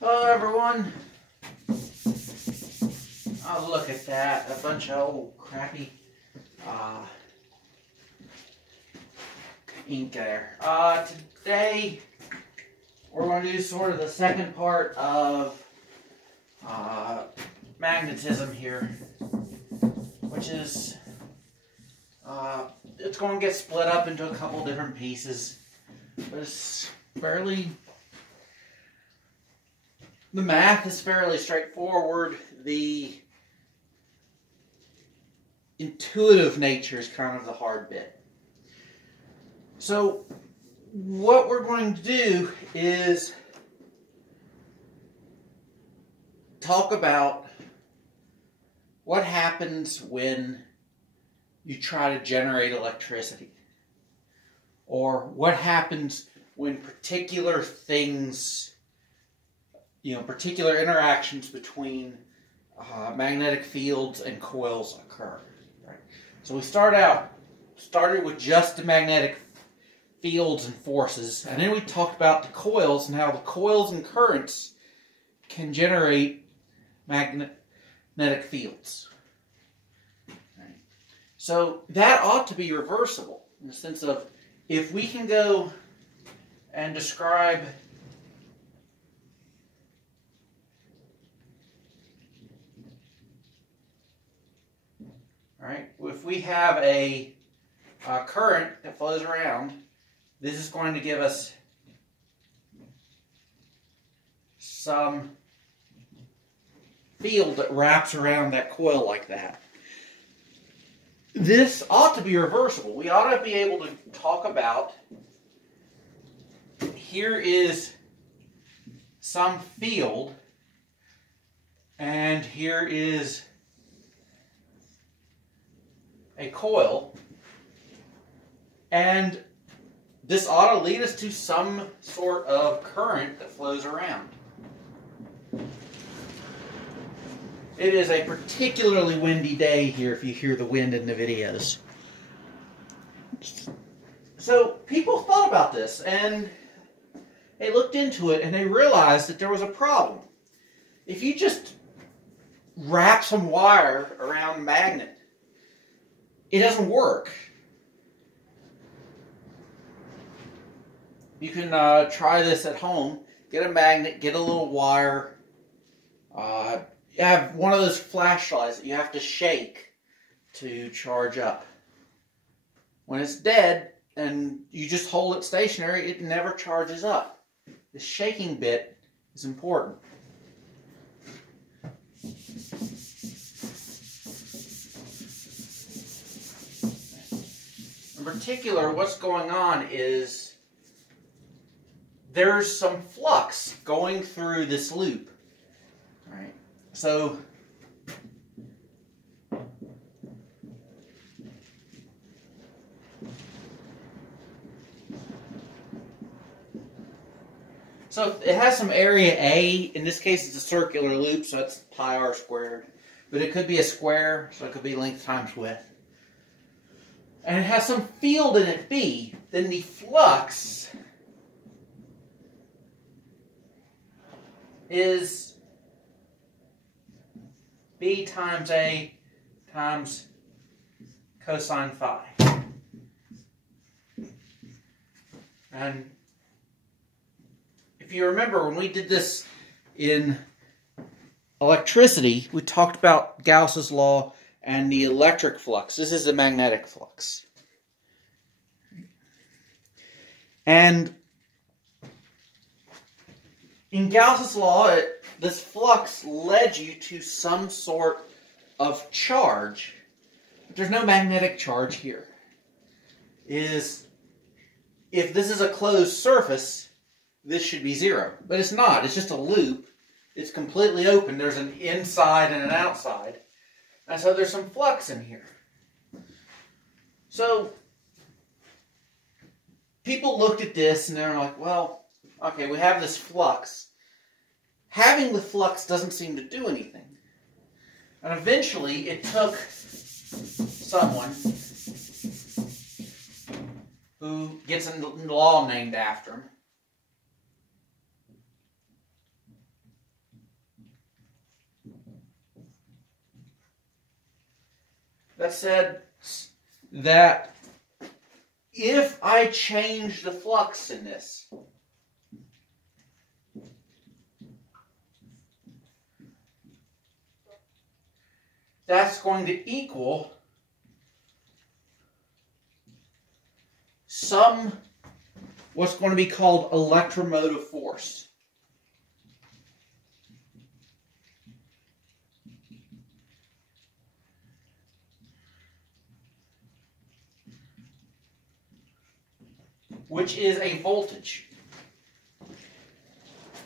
Hello everyone. Oh, look at that. A bunch of old crappy ink there. Today we're going to do sort of the second part of magnetism here, which is it's going to get split up into a couple different pieces, but it's the math is fairly straightforward. The intuitive nature is kind of the hard bit. So what we're going to do is talk about what happens when you try to generate electricity, or what happens when particular things, particular interactions between magnetic fields and coils occur. Right? So we started with just the magnetic fields and forces, and then we talked about the coils and how the coils and currents can generate magnetic fields. Right? So that ought to be reversible in the sense of, if we can go and describe if we have a current that flows around, this is going to give us some field that wraps around that coil like that. This ought to be reversible. We ought to be able to talk about, here is some field, and here is a coil, and this ought to lead us to some sort of current that flows around. It is a particularly windy day here, if you hear the wind in the videos. So people thought about this, and they looked into it, and they realized that there was a problem. If you just wrap some wire around a magnet, it doesn't work. You can try this at home. Get a magnet, get a little wire. You have one of those flashlights that you have to shake to charge up. When it's dead and you just hold it stationary, it never charges up. The shaking bit is important. In particular, what's going on is there's some flux going through this loop. Right? So it has some area A. In this case, it's a circular loop, so it's pi r squared. But it could be a square, so it could be length times width. And it has some field in it, B. Then the flux is B times A times cosine phi. And if you remember, when we did this in electricity, we talked about Gauss's law and the electric flux. This is the magnetic flux. And in Gauss's law, this flux led you to some sort of charge. But there's no magnetic charge here. If this is a closed surface, this should be zero. But it's not. It's just a loop. It's completely open. There's an inside and an outside. And so there's some flux in here. So people looked at this and they're like, well, okay, we have this flux. Having the flux doesn't seem to do anything. And eventually it took someone who gets a law named after him that said that if I change the flux in this, that's going to equal some what's going to be called electromotive force. Which is a voltage.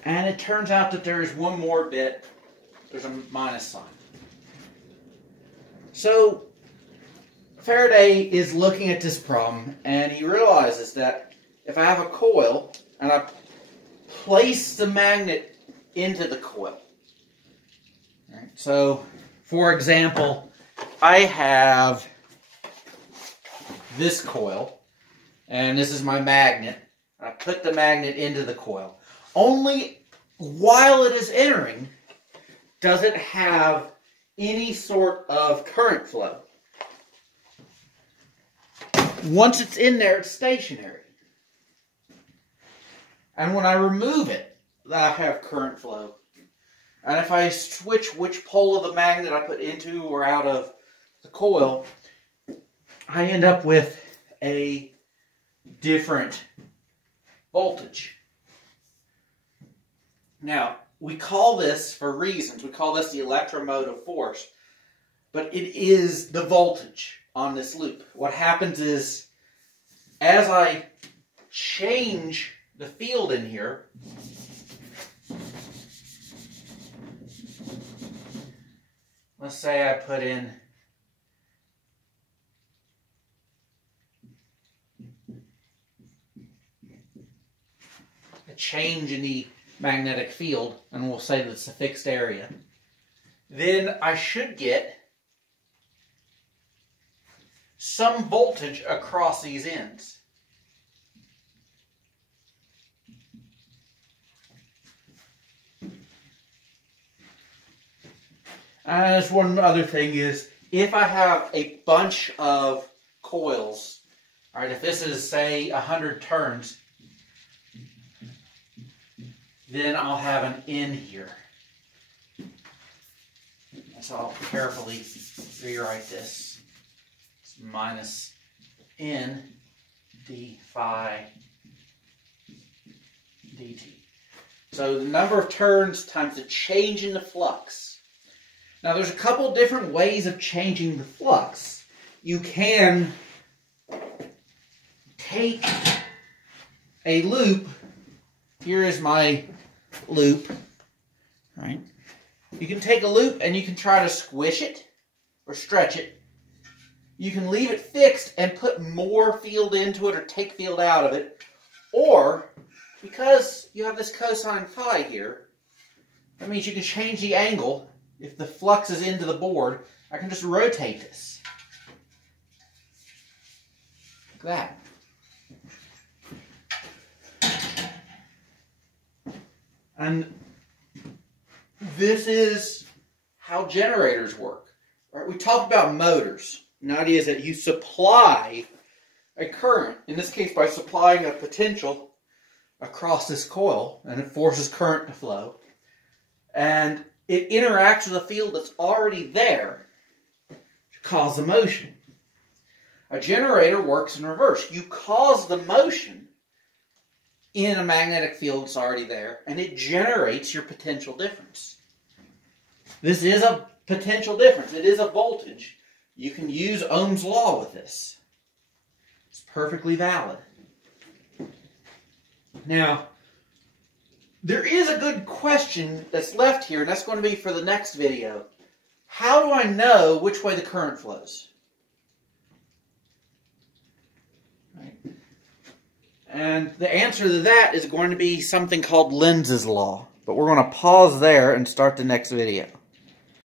And it turns out that there is one more bit. There's a minus sign. So Faraday is looking at this problem, and he realizes that if I have a coil and I place the magnet into the coil. Right, so, for example, I have this coil, and this is my magnet. I put the magnet into the coil. Only while it is entering does it have any sort of current flow. Once it's in there, it's stationary. And when I remove it, I have current flow. And if I switch which pole of the magnet I put into or out of the coil, I end up with a different voltage. Now, we call this, for reasons, we call this the electromotive force, but it is the voltage on this loop. What happens is, as I change the field in here, let's say I put in a change in the magnetic field, and we'll say that it's a fixed area, then I should get some voltage across these ends. And there's one other thing is, if I have a bunch of coils, all right, if this is, say, 100 turns, then I'll have an N here. So I'll carefully rewrite this. It's minus N d phi dt. So the number of turns times the change in the flux. Now there's a couple different ways of changing the flux. You can take a loop. Here is my loop, right? You can take a loop and you can try to squish it or stretch it. You can leave it fixed and put more field into it or take field out of it. Or, because you have this cosine phi here, that means you can change the angle. If the flux is into the board, I can just rotate this. Like that. And this is how generators work. Right? We talked about motors. And the idea is that you supply a current, in this case by supplying a potential across this coil, and it forces current to flow. And it interacts with a field that's already there to cause the motion. A generator works in reverse. You cause the motion in a magnetic field that's already there, and it generates your potential difference. This is a potential difference. It is a voltage. You can use Ohm's law with this. It's perfectly valid. Now, there is a good question that's left here, and that's going to be for the next video. How do I know which way the current flows? Right. And the answer to that is going to be something called Lenz's law. But we're going to pause there and start the next video.